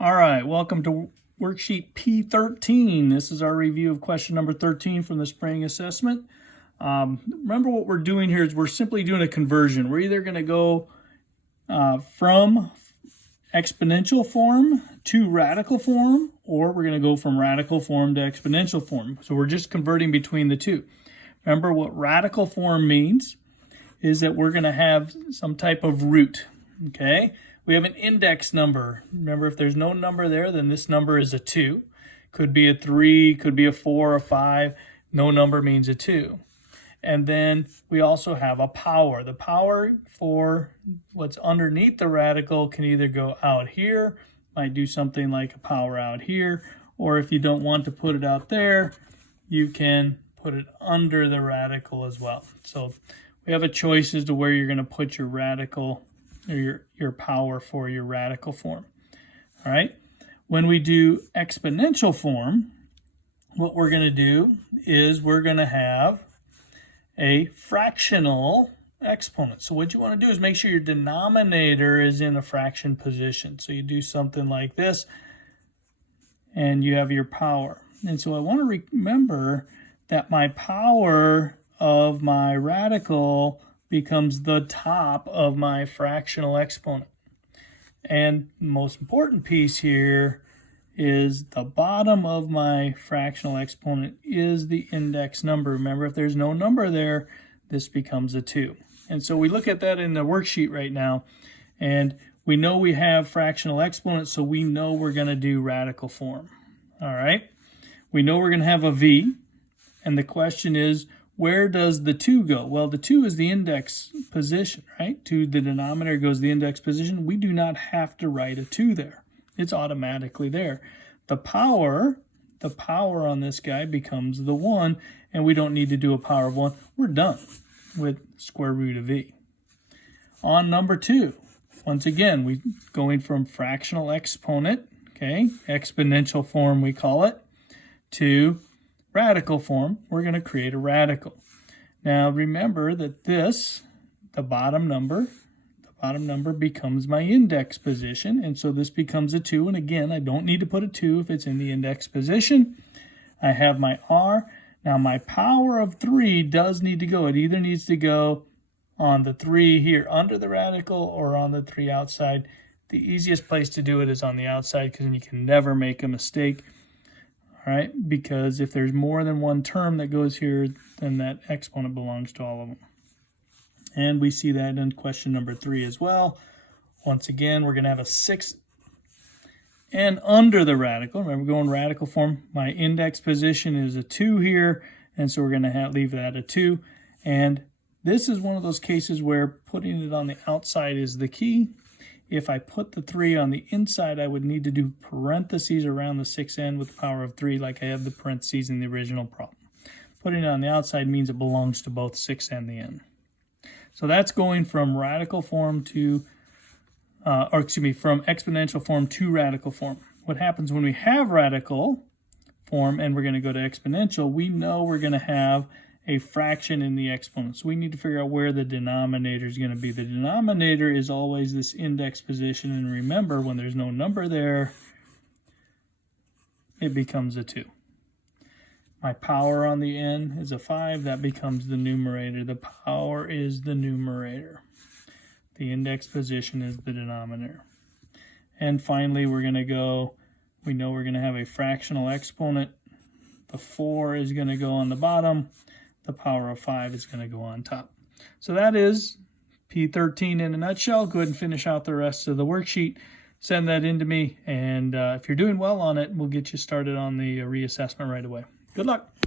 All right, welcome to worksheet P13. This is our review of question number 13 from the spring assessment. Remember what we're doing here is we're simply doing a conversion. We're either going to go from exponential form to radical form, or we're going to go from radical form to exponential form. So we're just converting between the two. Remember what radical form means is that we're going to have some type of root, okay? We have an index number. Remember, if there's no number there, then this number is a 2. Could be a 3, could be a 4, a 5. No number means a 2. And then we also have a power. The power for what's underneath the radical can either go out here, might do something like a power out here, or if you don't want to put it out there, you can put it under the radical as well. So we have a choice as to where you're going to put your radical or your power for your radical form. All right. When we do exponential form, what we're going to do is we're going to have a fractional exponent. So what you want to do is make sure your denominator is in a fraction position. So you do something like this, and you have your power. And so I want to remember that my power of my radical becomes the top of my fractional exponent. And the most important piece here is the bottom of my fractional exponent is the index number. Remember, if there's no number there, this becomes a 2. And so we look at that in the worksheet right now, and we know we have fractional exponents, so we know we're going to do radical form. All right? We know we're going to have a v, and the question is, where does the 2 go? Well, the 2 is the index position, right? To the denominator goes the index position. We do not have to write a 2 there. It's automatically there. The power on this guy becomes the 1, and we don't need to do a power of 1. We're done with square root of e. On number 2, once again, we're going from fractional exponent, okay, exponential form we call it, to radical form. We're going to create a radical. Now remember that the bottom number becomes my index position, and so this becomes a 2. And again, I don't need to put a 2 if it's in the index position. I have my r. Now my power of 3 does need to go. It either needs to go on the 3 here under the radical or on the 3 outside. The easiest place to do it is on the outside, because then you can never make a mistake. All right, because if there's more than one term that goes here, then that exponent belongs to all of them. And we see that in question number 3 as well. Once again, we're going to have a 6 and under the radical. Remember, going radical form, my index position is a 2 here, and so we're going to leave that a 2. And this is one of those cases where putting it on the outside is the key. If I put the 3 on the inside, I would need to do parentheses around the 6 end with the power of 3, like I have the parentheses in the original problem. Putting it on the outside means it belongs to both 6 and the n. So that's going from radical form to, from exponential form to radical form. What happens when we have radical form and we're going to go to exponential, we know we're going to have a fraction in the exponent. So we need to figure out where the denominator is going to be. The denominator is always this index position, and remember, when there's no number there, it becomes a 2. My power on the n is a 5. That becomes the numerator. The power is the numerator. The index position is the denominator. And finally, we're going to go, we know we're going to have a fractional exponent. The 4 is going to go on the bottom. The power of 5 is going to go on top. So that is P13 in a nutshell. Go ahead and finish out the rest of the worksheet. Send that in to me, and if you're doing well on it, we'll get you started on the reassessment right away. Good luck.